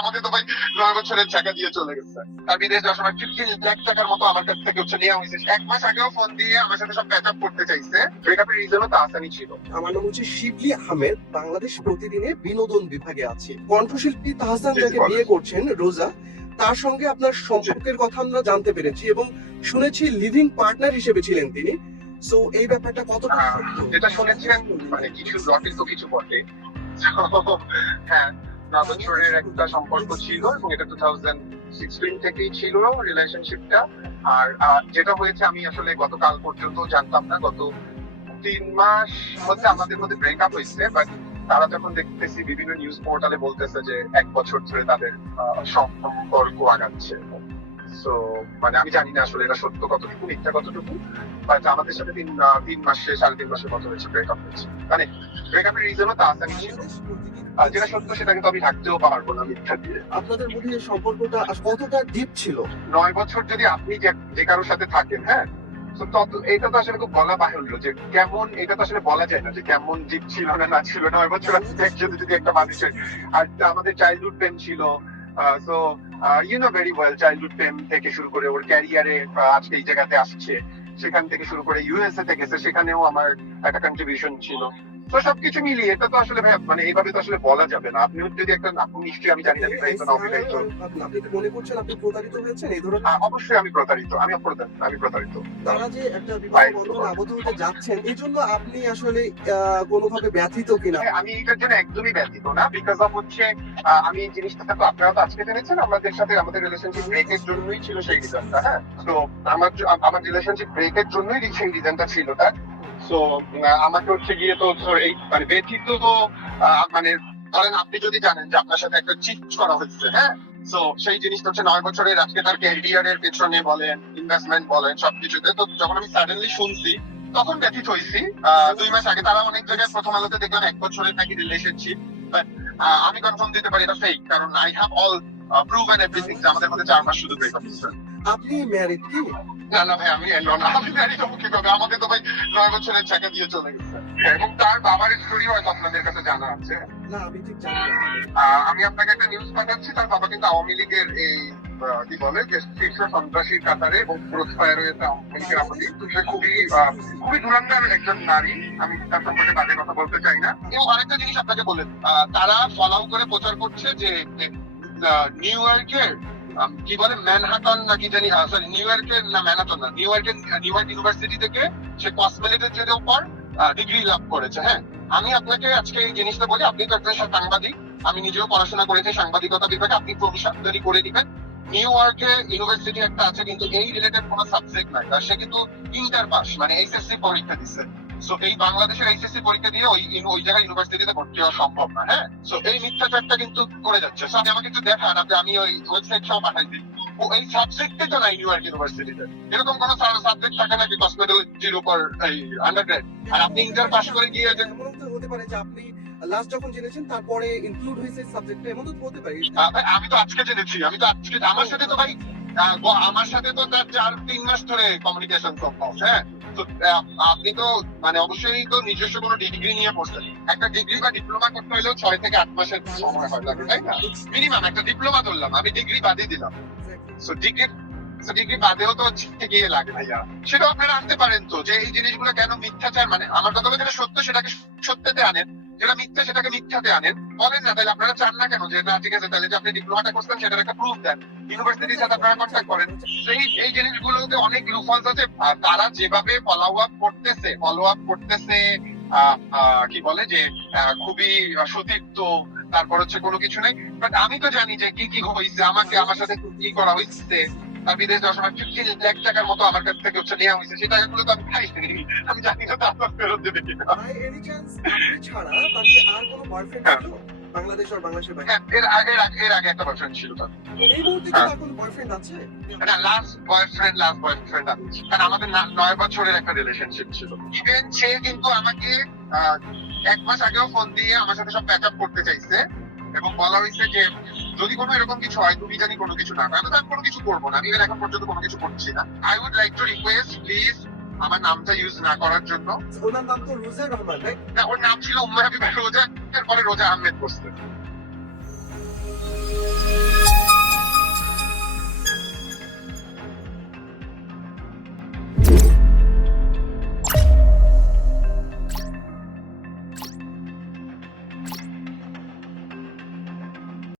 আমাকে তো ভাই 9 বছরের টাকা দিয়ে চলে গেছে। আর বিদেশ যাওয়ার সময় 15 লাখ টাকার মতো আমার কাছ থেকে হচ্ছে নেওয়া হয়েছে। 1 মাস আগেও ফোন দিয়ে আমার সাথে সব প্যাচ আপ করতে চাইছে। ব্রেকআপের রিজনও তো আসানি ছিল। আমার নাম হচ্ছে শিবলি আহমেদ, বাংলাদেশ প্রতিদিনে বিনোদন বিভাগে আছি। কণ্ঠশিল্পী তাহসান যাকে বিয়ে করছেন রোজা, তার সঙ্গে আপনার সম্পর্কের কথা আমরা জানতে পেরেছি এবং শুনেছি লিভিং পার্টনার হিসেবে ছিলেন তিনি। সো এই ব্যাপারটা কতটা সত্য? যেটা শুনেছেন মানে কিছু রটে তো কিছু বটে। So, হ্যাঁ, 9 বছরের একটা সম্পর্ক ছিল এবং এটা 2016 থেকেই ছিল রিলেশনশিপটা। আর যেটা হয়েছে আমি আসলে গতকাল পর্যন্ত জানতাম না। গত 3 মাস হচ্ছে আমাদের মধ্যে ব্রেকআপ হয়েছে, বাট তারা যখন দেখতেছি বিভিন্ন নিউজ পোর্টালে বলতেছে যে 1 বছর ধরে তাদের সম্পর্ক আগাচ্ছে। সো মানে আমি জানি না আসলে এটা সত্য কতটুকু মিথ্যা কতটুকু, বাট আমাদের সাথে 3.5 মাসের মতো হয়েছে ব্রেকআপ হয়েছে। মানে ব্রেকআপের রিজনও তা আসানি ছিল। আর যেটা সত্য সেটা কিন্তু আমি ঢাকতেও পারবো না মিথ্যা দিয়ে। আপনাদের মধ্যে সম্পর্কটা কতটা ডিপ ছিল? 9 বছর যদি আপনি যে কারোর সাথে থাকেন, হ্যাঁ, তো এটা তো আসলে খুব বলা বাহুল্য যে কেমন, এটা তো আসলে বলা যায় না যে কেমন জিপ ছিল না ছিল। 9 বছর একসাথে যদি একটা মানুষের, আর আমাদের চাইল্ডহুড প্রেম ছিল। So you know very well, childhood প্রেম থেকে শুরু করে ওর ক্যারিয়ারে আজকে এই জায়গাতে আসছে, সেখান থেকে শুরু করে ইউএসএ তে গেছে, সেখানেও আমার একটা কন্ট্রিবিউশন ছিল। তো সবকিছু মিলিয়ে এটা তো আসলে ভাই মানে এইভাবে তো আসলে বলা যাবে না। আপনিও যদি একটা, আপনি নিশ্চয়ই, আমি জানি না বিবাহিত না অবিবাহিত, আপনি কি মনে করছেন আপনি প্রতারিত হয়েছেন এই ধরনের? অবশ্যই আমি প্রতারিত, আমি প্রতারিত। তারা যে একটা বিবাহ বন্ধনে আবদ্ধ হতে যাচ্ছেন, এই জন্য আপনি আসলে কোনোভাবে ব্যথিত কিনা? আমি এটার জন্য একদমই ব্যথিত না, বিকজ অফ হচ্ছে আমি এই জিনিসটা তো আপনারা তো আজকে জেনেছেন, আমাদের সাথে আমাদের রিলেশনশিপ ব্রেকের জন্যই ছিল সেই রিজনটা। হ্যাঁ, তো আমার রিলেশনশিপ ব্রেকের জন্যই সেই রিজনটা ছিল তার। সো আমাকে হচ্ছে গিয়ে তো এই মানে ব্যথিত তো মানে ধরেন আপনি যদি জানেন যে আপনার সাথে একটা চিট করা হচ্ছে, হ্যাঁ, তো সেই জিনিসটা হচ্ছে 9 বছরের আজকে তার ক্যারিয়ারের পেছনে বলেন, ইনভেস্টমেন্ট বলেন, সবকিছুতে। তো যখন আমি সাডেনলি শুনছি তখন ব্যথিত হয়েছি। 2 মাস আগে তারা অনেক জায়গায় প্রথম আলোতে দেখলাম 1 বছরের নাকি রিলেশনশিপ, বাট আমি কনফার্ম দিতে পারি এটা ফেক, কারণ I have all prove and everything যে আমাদের মধ্যে 4 মাস শুধু ব্রেকআপ হচ্ছে। আপনি ম্যারিড কি? না ভাই, আমি ম্যারিড হবো কিভাবে? আমাকে তো ভাই 9 বছরের টাকা দিয়ে চলে গেছে। এবং তার বাবার স্টোরি হয়তো আপনাদের কাছে জানা আছে। না, আমি ঠিক জানি না। আমি আপনাকে একটা নিউজ পাঠাচ্ছি। তার বাবা কিন্তু আওয়ামী লীগের এই কি বলে যে শীর্ষ সন্ত্রাসীর কাতারে এবং ক্রস ফায়ার হয়েছে আওয়ামী লীগের আমলে। সে খুবই ধুরন্ধর একজন নারী। আমি তার সম্পর্কে বাজে কথা বলতে চাই না। এবং আরেকটা জিনিস আপনাকে বলে তারা ফলো করে প্রচার করছে যে নিউ ইয়র্কের কি বলে ম্যানহাটন নাকি জানি, সরি নিউ ইয়র্কের না ম্যানহাটন না, নিউ ইয়র্ক ইউনিভার্সিটি থেকে সে কসমেটিক্সের উপর ডিগ্রি লাভ করেছে। হ্যাঁ, আমি আপনাকে আজকে এই জিনিসটা বলি, আপনি তো একজন সাংবাদিক, আমি নিজেও পড়াশোনা করেছি সাংবাদিকতা বিভাগে, আপনি প্রফেশন তৈরি করে দিবেন। নিউ ইয়র্কে ইউনিভার্সিটি একটা আছে কিন্তু এই রিলেটেড কোনো সাবজেক্ট নাই, আর সে কিন্তু ইন্টার পাস মানে এইচএসসি পরীক্ষা দিচ্ছে। সো এই বাংলাদেশের এইচএসসি পরীক্ষা দিয়ে ওই জায়গায় ইউনিভার্সিটিতে ভর্তি হওয়া সম্ভব না। হ্যাঁ, সো এই মিথ্যাচারটা কিন্তু করে যাচ্ছে। সো আপনি আমাকে একটু দেখান, আমি ওই ওয়েবসাইট সহ পাঠাইছি। ও এই সাবজেক্টে তো নাই নিউ ইয়র্ক ইউনিভার্সিটিতে, এরকম কোন সাবজেক্ট থাকে নাকি কসমেটোলজির উপর এই আন্ডারগ্রেড, আর আপনি ইন্টার পাস করে গিয়ে যে এমন তো হতে পারে যে আপনি লাস্ট যখন জেনেছেন তারপরে ইনক্লুড হয়েছে সাবজেক্টে, এমন তো হতে পারে। আমি তো আজকে জেনেছি, আমার সাথে তো ভাই আমার সাথে তো তার 4-3 মাস ধরে কমিউনিকেশন সম্ভব। হ্যাঁ, তো আপনি তো মানে অবশ্যই তো নিজস্ব কোনো ডিগ্রি নিয়ে পড়ছেন। একটা ডিগ্রি বা ডিপ্লোমা করতে হলেও 6 থেকে 8 মাসের সময় হয় লাগে, তাই না? মিনিমাম একটা ডিপ্লোমা ধরলাম, আমি ডিগ্রি বাদে দিলাম। সো ডিগ্রি বাদেও তো গিয়ে লাগে ভাইয়া, সেটাও আপনারা আনতে পারেন তো, যে এই জিনিসগুলো কেন মিথ্যাচার, মানে আমার কথা যেটা সত্য সেটাকে সত্যতে আনেন, যেটা মিথ্যা সেটাকে মিথ্যাতে আনেন। বলেন না তাহলে আপনারা চান না কেন যে না ঠিক আছে তাহলে যে আপনি ডিপ্লোমাটা করছেন সেটার একটা প্রুফ দেন, ইউনিভার্সিটির সাথে আপনারা কন্ট্যাক্ট করেন। এই জিনিসগুলোতে অনেক লুফলস আছে। তারা যেভাবে ফলো আপ করতেছে কি বলে যে খুবই সতীর্থ, তারপর হচ্ছে কোনো কিছু নেই। বাট আমি তো জানি যে কি হয়েছে, আমার সাথে কি করা হয়েছে। আর বিদেশ যাওয়ার সময় 15 লাখ টাকার মতো আমার কাছ থেকে হচ্ছে নেওয়া হয়েছে। সেই টাকাগুলো তো আমি খাইনি, আমি জানি না তারপর ফেরত দেবে কিনা। এনি চান্স আপনি ছাড়া তার কি আর কোনো বয়ফ্রেন্ড ছিল বাংলাদেশ আর বাংলাদেশের বাইরে? এর আগে একটা বয়ফ্রেন্ড ছিল তার। এই মুহূর্তে কি তার কোনো বয়ফ্রেন্ড আছে? না, লাস্ট বয়ফ্রেন্ড আছে। কারণ আমাদের 9 বছরের একটা রিলেশনশিপ ছিল। ইভেন সে কিন্তু আমাকে 1 মাস আগেও ফোন দিয়ে আমার সাথে সব প্যাচ আপ করতে চাইছে এবং বলা হয়েছে যে যদি কোনো এরকম কিছু হয়, তুমি জানি কোনো কিছু না হয়, আমি কোনো কিছু করবো না। আমি এখন পর্যন্ত কোনো কিছু করছি না। I would like to request please আমার নামটা ইউজ না করার জন্য। ওনার নাম তো রোজা রহমান, রাইট? না, ওর নাম ছিল উম্মে হাবিবা রোজা, এরপরে রোজা আহমেদ করছে।